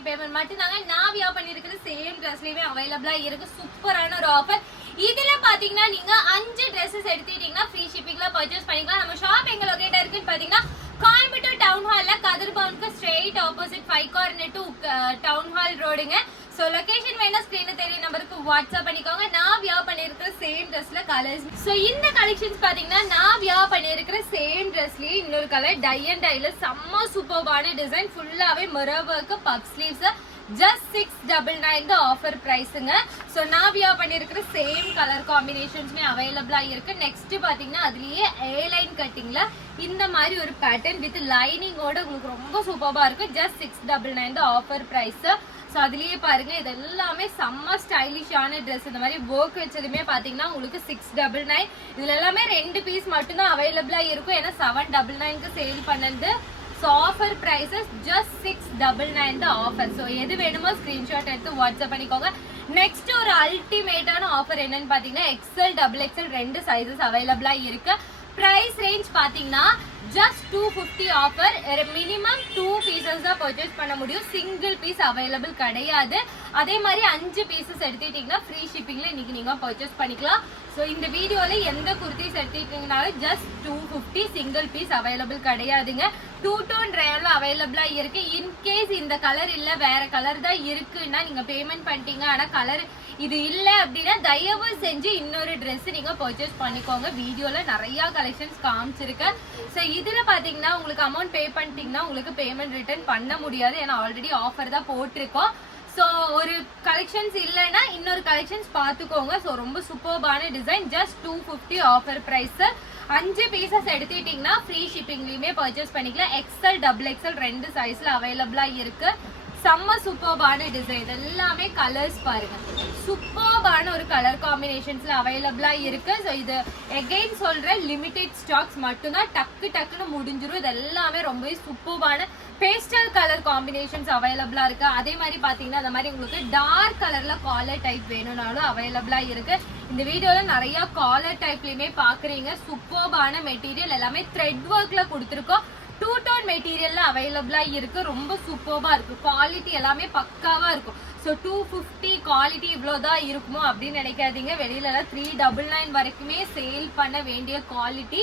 Online payment மட்டும் தாங்க நான் வியா சேம் ட்ரெஸ்லயுமே அவைலபிளா இருக்கு. சூப்பரான ஒரு ஆஃபர் இதுல பாத்தீங்கன்னா நீங்க அஞ்சு ட்ரெஸ்ஸஸ் எடுத்துட்டீங்கன்னா ஃப்ரீ ஷிப்பிங்ல பர்ச்சேஸ் பண்ணிக்கலாம். நம்ம ஷாப் எங்க லொகேட்டா இருக்குன்னு பாத்தீங்கன்னா கோயம்புத்தூர் டவுன் ஹால்ல கதிர்பவனுக்கு straight opposite five corner to town hall ரோடுங்க ஸோ லொகேஷன் வேணா ஸ்க்ரீன்ல தெரிய நம்பருக்கு வாட்ஸ்அப் பண்ணிக்கோங்க. நான் வியா பண்ணியிருக்கிற சேம் ட்ரெஸ்ல கலர்ஸ் ஸோ இந்த கலெக்ஷன்ஸ் பாத்தீங்கன்னா நான் வியா பண்ணியிருக்கிற சேம் ட்ரெஸ்லயே இன்னொரு கலர் டை அண்ட் டைல செம்ம சூப்பர்வான டிசைன் ஃபுல்லாவே mirror work puff sleeves just six double nine தான் ஆஃபர் ப்ரைஸுங்க ஸோ நான் வியா பண்ணியிருக்கிற சேம் கலர் காம்பினேஷன்ஸுமே அவைலபிளாக இருக்கு. நெக்ஸ்ட் பார்த்தீங்கன்னா அதுலேயே ஏ லைன் கட்டிங்கில் இந்த மாதிரி ஒரு பேட்டர்ன் வித் லைனிங்கோட உங்களுக்கு ரொம்ப சூப்பராக இருக்கு ஜஸ்ட் சிக்ஸ் டபுள் நைன் தான் ஆஃபர் ப்ரைஸு ஸோ அதுலேயே பாருங்க இது எல்லாமே செம்ம ஸ்டைலிஷான ட்ரெஸ் இந்த மாதிரி ஒர்க் வச்சதுமே பார்த்தீங்கன்னா உங்களுக்கு சிக்ஸ் டபுள் நைன் இதில் எல்லாமே ரெண்டு பீஸ் மட்டும்தான் அவைலபிளாக இருக்கும். ஏன்னா செவன் டபுள் நைனுக்கு சேல் பண்ணது so offer prices just six double nine தான் ஆஃபர் ஸோ எது வேணுமோ ஸ்க்ரீன்ஷாட் எடுத்து வாட்ஸ்அப் பண்ணிக்கோங்க. நெக்ஸ்ட் ஒரு அல்டிமேட்டான ஆஃபர் என்னன்னு பார்த்தீங்கன்னா எக்ஸல் டபுள் எக்ஸல் ரெண்டு சைஸஸ் அவைலபிளாக இருக்கு. ப்ரைஸ் ரேஞ்ச் பார்த்தீங்கன்னா just two fifty offer minimum two pieces தான் பர்ச்சேஸ் பண்ண முடியும். சிங்கிள் பீஸ் அவைலபிள் கிடையாது. அதே மாதிரி அஞ்சு பீசஸ் எடுத்துக்கிட்டீங்கன்னா ஃப்ரீ ஷிப்பிங்கில் இன்னைக்கு நீங்கள் பர்ச்சேஸ் பண்ணிக்கலாம். ஸோ இந்த வீடியோவில் எந்த kurtis எடுத்துக்கிட்டீங்கனாலும் just two fifty single piece available கிடையாதுங்க. டூ டோன் ரேரில் அவைலபிளாக இருக்கு. இன்கேஸ் இந்த கலர் இல்லை வேற கலர் தான் இருக்குன்னா நீங்கள் பேமெண்ட் பண்ணிட்டீங்க. ஆனால் கலர் இது இல்லை அப்படின்னா தயவு செஞ்சு இன்னொரு ட்ரெஸ் நீங்கள் பர்ச்சேஸ் பண்ணிக்கோங்க. வீடியோவில் நிறையா கலெக்ஷன்ஸ் காமிச்சிருக்கேன் ஸோ இதில் பார்த்தீங்கன்னா உங்களுக்கு அமௌண்ட் பே பண்ணிட்டீங்கன்னா உங்களுக்கு பேமெண்ட் ரிட்டர்ன் பண்ண முடியாது. ஏன்னா ஆல்ரெடி ஆஃபர் தான் போட்டிருக்கோம். ஸோ ஒரு கலெக்ஷன்ஸ் இல்லைன்னா இன்னொரு கலெக்ஷன்ஸ் பார்த்துக்கோங்க. ஸோ ரொம்ப சூப்பர்பான design just two fifty offer price அஞ்சு பீசஸ் எடுத்துட்டிங்கன்னா ஃப்ரீ ஷிப்பிங்லையுமே பர்ச்சேஸ் பண்ணிக்கலாம். எக்ஸல் டபுள் எக்ஸல் ரெண்டு சைஸில் அவைலபிளாக இருக்கு. செம்ம சூப்பர்பான டிசைன் எல்லாமே கலர்ஸ் பாருங்க. சூப்பர்பான ஒரு கலர் காம்பினேஷன்ஸ்ல அவைலபிளா இருக்கு. ஸோ இது எகெயின் சொல்ற லிமிடெட் ஸ்டாக்ஸ் மட்டும்தான். டக்கு டக்குன்னு முடிஞ்சிடும் இது எல்லாமே ரொம்பவே சூப்பர்பான பேஸ்டல் கலர் காம்பினேஷன்ஸ் அவைலபிளா இருக்கு. அதே மாதிரி பாத்தீங்கன்னா அந்த மாதிரி உங்களுக்கு டார்க் கலர்ல காலர் டைப் வேணும்னாலும் அவைலபிளா இருக்கு. இந்த வீடியோல நிறைய காலர் டைப்லயுமே பாக்குறீங்க சூப்பர்பான மெட்டீரியல் எல்லாமே த்ரெட் ஒர்க்ல கொடுத்துருக்கோம். டூ டோன் மெட்டீரியல்ல அவைலபிளா இருக்கு. ரொம்ப சூப்பர்வாக இருக்கு. குவாலிட்டி எல்லாமே பக்காவா இருக்கும். ஸோ டூ ஃபிஃப்டி குவாலிட்டி இவ்வளோதான் இருக்குமோ அப்படின்னு நினைக்காதீங்க. வெளியில எல்லாம் த்ரீ டபுள் நைன் வரைக்குமே சேல் பண்ண வேண்டிய quality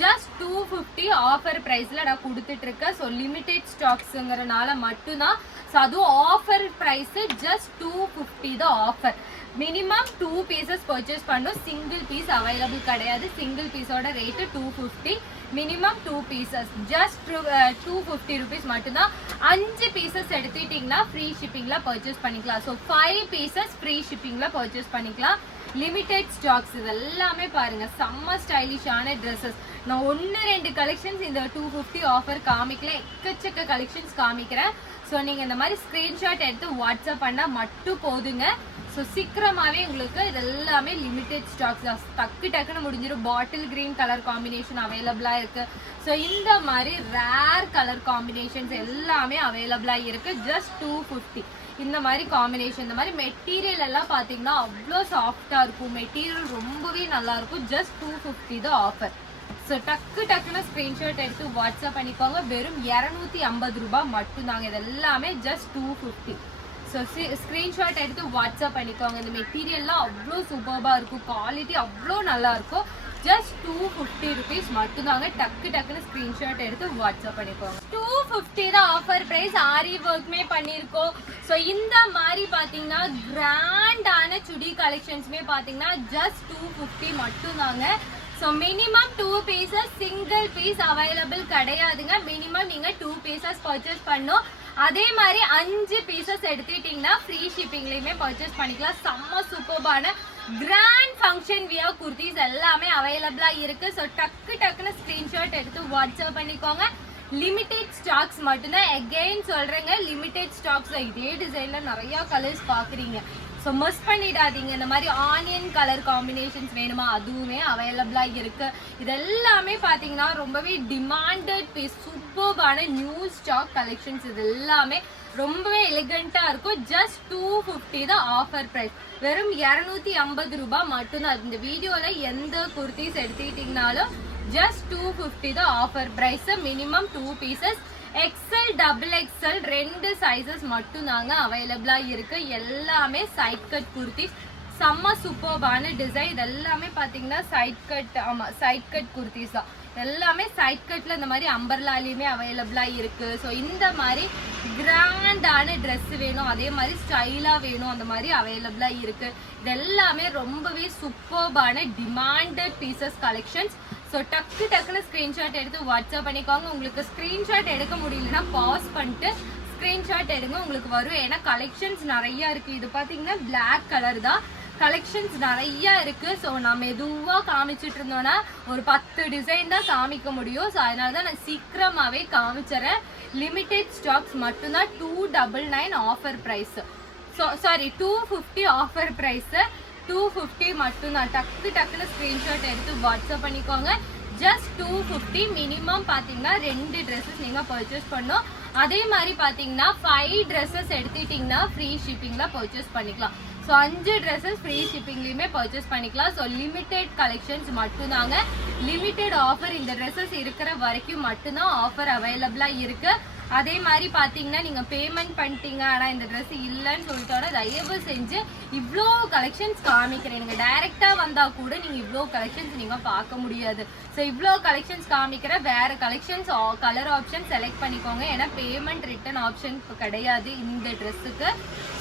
just two fifty offer ப்ரைஸில் நான் கொடுத்துட்டு இருக்கேன். ஸோ லிமிடெட் ஸ்டாக்ஸுங்கிறனால மட்டும்தான். ஸோ அதுவும் offer price just two fifty தான் offer minimum two pieces purchase பண்ணும் சிங்கிள் பீஸ் அவைலபிள் கிடையாது. சிங்கிள் பீஸோட rate two fifty minimum two pieces just two fifty rupees மட்டும்தான். அஞ்சு பீசஸ் எடுத்துக்கிட்டிங்கன்னா ஃப்ரீ ஷிப்பிங்கில் பர்ச்சேஸ் பண்ணிக்கலாம். ஸோ ஃபைவ் பீசஸ் ஃப்ரீ ஷிப்பிங்கில் பர்ச்சேஸ் பண்ணிக்கலாம். லிமிடெட் ஸ்டாக்ஸ் இது எல்லாமே பாருங்க. செம்ம ஸ்டைலிஷான ட்ரெஸ்ஸஸ் நான் ஒன்று ரெண்டு கலெக்ஷன்ஸ் இந்த டூ ஃபிஃப்டி ஆஃபர் காமிக்கல. எக்கச்சக்க கலெக்ஷன்ஸ் காமிக்கிறேன். ஸோ நீங்கள் இந்த மாதிரி ஸ்க்ரீன்ஷாட் எடுத்து வாட்ஸ்அப் பண்ணால் மட்டும் போதுங்க. ஸோ சீக்கிரமாகவே உங்களுக்கு இது எல்லாமே லிமிடெட் ஸ்டாக்ஸ் டக்கு டக்குன்னு முடிஞ்சிடும் பாட்டில் கிரீன் கலர் காம்பினேஷன் அவைலபிளாக இருக்குது ஸோ இந்த மாதிரி ரேர் கலர் காம்பினேஷன்ஸ் எல்லாமே அவைலபிளாக இருக்குது ஜஸ்ட் டூ ஃபிஃப்டி இந்த மாதிரி காம்பினேஷன் இந்த மாதிரி மெட்டீரியல் எல்லாம் பார்த்தீங்கன்னா அவ்வளோ சாஃப்டாக இருக்கும். மெட்டீரியல் ரொம்பவே நல்லா இருக்கும். ஜஸ்ட் டூ ஃபிஃப்டி தான் ஆஃபர் ஸோ டக்கு டக்குன்னு ஸ்க்ரீன்ஷாட் எடுத்து வாட்ஸ்அப் பண்ணிக்கோங்க. வெறும் இரநூத்தி ஐம்பது ரூபாய் மட்டும்தாங்க. இது எல்லாமே just two fifty so screenshot எடுத்து வாட்ஸ்அப் பண்ணிக்கோங்க. இந்த மெட்டீரியல்லாம் அவ்வளோ சூப்பர்பாக இருக்கும். குவாலிட்டி அவ்வளோ நல்லா இருக்கும். ஜஸ்ட் டூ ஃபிஃப்டி ருபீஸ் மட்டும்தாங்க. டக்கு டக்குன்னு ஸ்க்ரீன்ஷாட் எடுத்து வாட்ஸ்அப் பண்ணிக்கோங்க. டூ ஃபிஃப்டி தான் ஆஃபர் ப்ரைஸ் ஆரி ஒர்க்குமே பண்ணியிருக்கோம் ஸோ இந்த மாதிரி பார்த்தீங்கன்னா கிராண்டான சுடி கலெக்ஷன்ஸுமே பார்த்தீங்கன்னா ஜஸ்ட் டூ ஃபிஃப்டி மட்டும்தாங்க. So minimum two pieces single piece available கிடையாதுங்க. மினிமம் நீங்கள் டூ பீசஸ் பர்ச்சேஸ் பண்ணும் அதே மாதிரி அஞ்சு பீசஸ் எடுத்துக்கிட்டிங்கன்னா ஃப்ரீ ஷிப்பிங்லேயுமே பர்ச்சேஸ் பண்ணிக்கலாம். செம்ம சூப்பர்பான கிராண்ட் ஃபங்க்ஷன் வியா குர்த்திஸ் எல்லாமே அவைலபிளாக இருக்குது ஸோ டக்கு டக்குன்னு ஸ்க்ரீன்ஷாட் எடுத்து வாட்ஸ்அப் பண்ணிக்கோங்க. லிமிடெட் ஸ்டாக்ஸ் மட்டும்தான். எகெயின் சொல்கிறேங்க லிமிடெட் ஸ்டாக்ஸ் இதே டிசைனில் நிறையா கலர்ஸ் பார்க்குறீங்க. ஸோ மிஸ் பண்ணிடாதீங்க. இந்த மாதிரி ஆனியன் கலர் காம்பினேஷன்ஸ் வேணுமா? அதுவுமே அவைலபிளாக இருக்குது இது எல்லாமே பார்த்தீங்கன்னா ரொம்பவே டிமாண்டட் பீஸ் சூப்பர்பான நியூ ஸ்டாக் கலெக்ஷன்ஸ் இது எல்லாமே ரொம்பவே எலிகண்ட்டாக இருக்கும். ஜஸ்ட் டூ ஃபிஃப்டி தான் ஆஃபர் ப்ரைஸ் வெறும் இரநூத்தி ஐம்பது ரூபாய் மட்டும்தான். இந்த வீடியோவில் எந்த குர்த்திஸ் எடுத்துக்கிட்டிங்கனாலும் ஜஸ்ட் டூ ஃபிஃப்டி தான் offer price minimum two pieces XL double XL ரெண்டு சைஸஸ் மட்டும் தாங்க அவைலபிளா இருக்கு. எல்லாமே சைட் கட் குர்த்திஸ் செம்ம சூப்பர்பான டிசைன் இது எல்லாமே பார்த்தீங்கன்னா சைட் கட் ஆமாம் சைட் கட் குர்த்திஸ் தான். எல்லாமே சைட் கட்ல இந்த மாதிரி அம்பர்லாலையுமே அவைலபிளா இருக்கு. ஸோ இந்த மாதிரி கிராண்டான ட்ரெஸ் வேணும் அதே மாதிரி ஸ்டைலா வேணும் அந்த மாதிரி அவைலபிளா இருக்கு. இது எல்லாமே ரொம்பவே சூப்பர்பான டிமாண்டட் பீசஸ் கலெக்ஷன்ஸ் ஸோ டக்கு டக்குன்னு ஸ்க்ரீன்ஷாட் எடுத்து வாட்ஸ்அப் பண்ணிக்கோங்க. உங்களுக்கு ஸ்க்ரீன்ஷாட் எடுக்க முடியலன்னா பாஸ் பண்ணிட்டு ஸ்க்ரீன்ஷாட் எடுங்க. உங்களுக்கு வரும். ஏன்னா கலெக்ஷன்ஸ் நிறைய இருக்கு. இது பார்த்தீங்கன்னா பிளாக் கலர் தான். கலெக்ஷன்ஸ் நிறைய இருக்கு. ஸோ நான் மெதுவாக காமிச்சிட்டு இருந்தோன்னா ஒரு பத்து டிசைன் தான் காமிக்க முடியும். ஸோ அதனால தான் நான் சீக்கிரமாகவே காமிச்சிடுறேன் லிமிடெட் ஸ்டாக்ஸ் மட்டும்தான் two double nine offer price so sorry two fifty offer price two fifty மட்டும்தான். டக்கு டக்குன்னு ஸ்க்ரீன்ஷாட் எடுத்து வாட்ஸ்அப் பண்ணிக்கோங்க. ஜஸ்ட் டூ ஃபிஃப்டி மினிமம் பார்த்தீங்கன்னா ரெண்டு ட்ரெஸ்ஸஸ் நீங்கள் பர்ச்சேஸ் பண்ணோம் அதே மாதிரி பார்த்தீங்கன்னா ஃபைவ் ட்ரெஸ்ஸஸ் எடுத்துட்டிங்கன்னா ஃப்ரீ ஷிப்பிங்கில் பர்ச்சேஸ் பண்ணிக்கலாம். ஸோ அஞ்சு ட்ரெஸ்ஸஸ் ஃப்ரீ ஷிப்பிங்லேயுமே பர்ச்சேஸ் பண்ணிக்கலாம். ஸோ லிமிடெட் கலெக்ஷன்ஸ் மட்டும்தாங்க. லிமிட்டெட் ஆஃபர் இந்த ட்ரெஸ்ஸஸ் இருக்கிற வரைக்கும் மட்டும்தான் ஆஃபர் அவைலபிளாக இருக்குது அதே மாதிரி பார்த்தீங்கன்னா நீங்கள் பேமெண்ட் பண்ணிட்டீங்க ஆனால் இந்த ட்ரெஸ் இல்லைன்னு சொல்லிட்டோன்னா தயவு செஞ்சு இவ்வளோ கலெக்ஷன்ஸ் காமிக்கிறேன். நீங்கள் டைரெக்டாக வந்தால் கூட நீங்கள் இவ்வளோ கலெக்ஷன்ஸ் நீங்கள் பார்க்க முடியாது. ஸோ இவ்வளோ கலெக்ஷன்ஸ் காமிக்கிற வேறு கலெக்ஷன்ஸ் கலர் ஆப்ஷன் செலக்ட் பண்ணிக்கோங்க. ஏன்னா பேமெண்ட் ரிட்டன் ஆப்ஷன் கிடையாது இந்த ட்ரெஸ்ஸுக்கு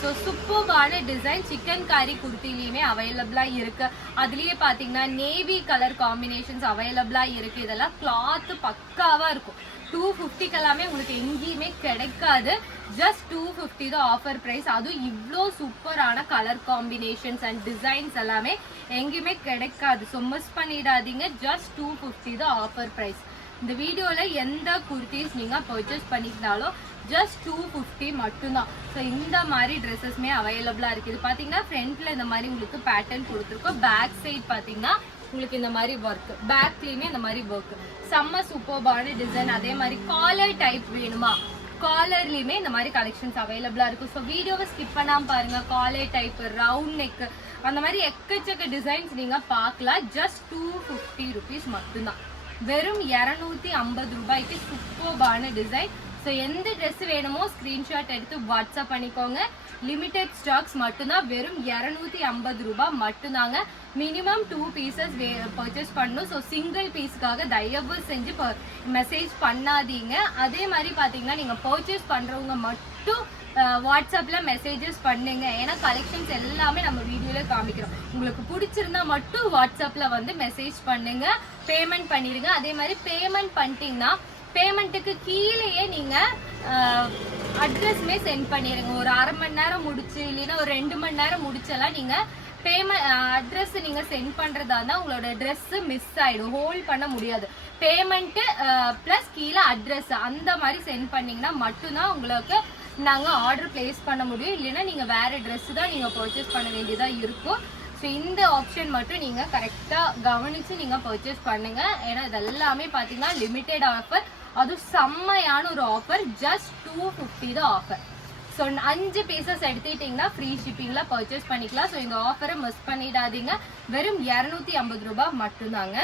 ஸோ சூப்பர்வான டிசைன் சிக்கன் காரி குர்த்திலையுமே அவைலபிளாக இருக்குது அதுலேயே பார்த்தீங்கன்னா நேவி கலர் காம்பினேஷன்ஸ் அவைலபிளாக இருக்குது இதெல்லாம் கிளாத்து பக்காவாக இருக்கும். டூ ஃபிஃப்டிக்கெல்லாமே உங்களுக்கு எங்கேயுமே கிடைக்காது. ஜஸ்ட் டூ ஃபிஃப்டி தான் ஆஃபர் ப்ரைஸ் அதுவும் இவ்வளோ சூப்பரான கலர் காம்பினேஷன்ஸ் அண்ட் டிசைன்ஸ் எல்லாமே எங்கேயுமே கிடைக்காது. ஸோ மிஸ் பண்ணிடாதீங்க. ஜஸ்ட் டூ ஃபிஃப்டி தான் ஆஃபர் ப்ரைஸ் இந்த வீடியோவில் எந்த குர்த்திஸ் நீங்கள் பர்ச்சேஸ் பண்ணிக்கிட்டாலும் ஜஸ்ட் டூ ஃபிஃப்டி மட்டும்தான். ஸோ இந்த மாதிரி ட்ரெஸ்ஸஸ்மே அவைலபிளாக இருக்குது பார்த்தீங்கன்னா ஃப்ரண்ட்டில் இந்த மாதிரி உங்களுக்கு பேட்டர்ன் கொடுத்துருக்கோம். பேக் சைட் பார்த்தீங்கன்னா உங்களுக்கு இந்த மாதிரி ஒர்க் பேக்லேயுமே இந்த மாதிரி ஒர்க் செம்ம சூப்பர்பான டிசைன் அதே மாதிரி காலர் டைப் வேணுமா? காலர்லேயுமே இந்த மாதிரி கலெக்ஷன்ஸ் அவைலபிளாக இருக்கும். ஸோ வீடியோவை ஸ்கிப் பண்ணாமல் பாருங்கள் காலர் டைப் ரவுண்ட் நெக் அந்த மாதிரி எக்கச்சக்க டிசைன்ஸ் நீங்கள் பார்க்கலாம். ஜஸ்ட் டூ ஃபிஃப்டி ருபீஸ் மட்டும்தான். வெறும் இரநூத்தி ஐம்பது ரூபாய்க்கு சூப்பர்பான டிசைன் ஸோ எந்த ட்ரெஸ் வேணுமோ ஸ்க்ரீன்ஷாட் எடுத்து வாட்ஸ்அப் பண்ணிக்கோங்க. லிமிடெட் ஸ்டாக்ஸ் மட்டும்தான் வெறும் இரநூத்தி ஐம்பது ரூபாய் மட்டும்தாங்க. மினிமம் டூ பீசஸ் பர்ச்சேஸ் பண்ணணும். ஸோ சிங்கிள் பீஸ்க்காக தயவு செஞ்சு மெசேஜ் பண்ணாதீங்க. அதே மாதிரி பார்த்தீங்கன்னா நீங்கள் பர்ச்சேஸ் பண்ணுறவங்க மட்டும் வாட்ஸ்அப்பில் மெசேஜஸ் பண்ணுங்க. ஏன்னா கலெக்ஷன்ஸ் எல்லாமே நம்ம வீடியோவில் காமிக்கிறோம். உங்களுக்கு பிடிச்சிருந்தா மட்டும் வாட்ஸ்அப்பில் வந்து மெசேஜ் பண்ணுங்க. பேமெண்ட் பண்ணிடுங்க. அதே மாதிரி பேமெண்ட் பண்ணிட்டீங்கன்னா பேமெண்ட்டுக்கு கீழேயே நீங்கள் அட்ரஸ்மே சென்ட் பண்ணிடுங்க ஒரு அரை மணி நேரம் முடிச்சு இல்லைன்னா ஒரு ரெண்டு மணி நேரம் முடிச்செல்லாம் நீங்கள் பேமெண்ட் அட்ரஸ் நீங்கள் சென்ட் பண்ணுறதா இருந்தால் உங்களோட ட்ரெஸ்ஸு மிஸ் ஆகிடும் ஹோல்ட் பண்ண முடியாது. பேமெண்ட்டு ப்ளஸ் கீழே அட்ரஸ் அந்த மாதிரி சென்ட் பண்ணிங்கன்னா மட்டும்தான் உங்களுக்கு நாங்கள் ஆர்டர் ப்ளேஸ் பண்ண முடியும். இல்லைன்னா நீங்கள் வேறு ட்ரெஸ்ஸு தான் நீங்கள் பர்ச்சேஸ் பண்ண வேண்டியதாக இருக்கும். ஸோ இந்த ஆப்ஷன் மட்டும் நீங்கள் கரெக்டாக கவனித்து நீங்கள் பர்ச்சேஸ் பண்ணுங்கள் ஏன்னா இதெல்லாமே பார்த்தீங்கன்னா லிமிட்டெட் ஆஃபர் அதுவும் செம்மையான ஒரு ஆஃபர் ஜஸ்ட் டூ ஃபிஃப்டி தான் ஆஃபர் ஸோ அஞ்சு பீசஸ் எடுத்துக்கிட்டிங்கன்னா ஃப்ரீ ஷிப்பிங்கில் பர்ச்சேஸ் பண்ணிக்கலாம். ஸோ இந்த ஆஃபரை மிஸ் பண்ணிடாதீங்க. வெறும் இரநூத்தி ஐம்பது ரூபாய் மட்டும்தாங்க.